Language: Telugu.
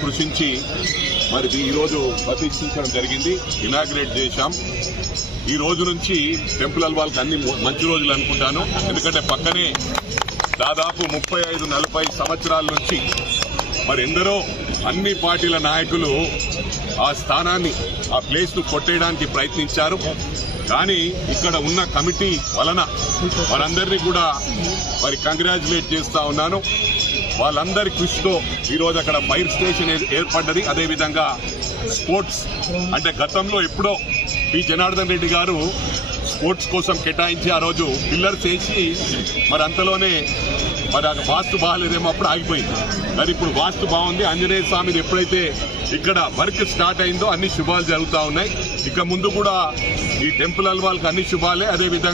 కృషించి మరి ఈ రోజు ప్రతిష్ఠించడం జరిగింది, ఇనాగ్రేట్ చేశాం. ఈ రోజు నుంచి టెంపుల్ అల్వాల్కి అన్ని మంచి రోజులు అనుకుంటాను. ఎందుకంటే పక్కనే దాదాపు 35-40 సంవత్సరాల నుంచి మరి ఎందరో అన్ని పార్టీల నాయకులు ఆ స్థానాన్ని ఆ ప్లేస్ ను కొట్టేయడానికి ప్రయత్నించారు. కానీ ఇక్కడ ఉన్న కమిటీ వలన వారందరినీ కూడా మరి కంగ్రాచులేట్ చేస్తా ఉన్నాను. వాళ్ళందరి కృషితో ఈరోజు అక్కడ ఫైర్ స్టేషన్ ఏర్పడ్డది. అదేవిధంగా స్పోర్ట్స్ అంటే గతంలో ఎప్పుడో పి జనార్దన్ రెడ్డి గారు స్పోర్ట్స్ కోసం కేటాయించి ఆ రోజు పిల్లర్స్ వేసి మరి అంతలోనే మరి వాస్తు బాగాలేదేమో అప్పుడు ఆగిపోయింది. మరి ఇప్పుడు వాస్తు బాగుంది. ఆంజనేయ స్వామిది ఎప్పుడైతే ఇక్కడ వర్క్ స్టార్ట్ అయిందో అన్ని శుభాలు జరుగుతూ ఉన్నాయి. ఇక ముందు కూడా ఈ టెంపుల్ అల్వాల్కి అన్ని శుభాలే. అదేవిధంగా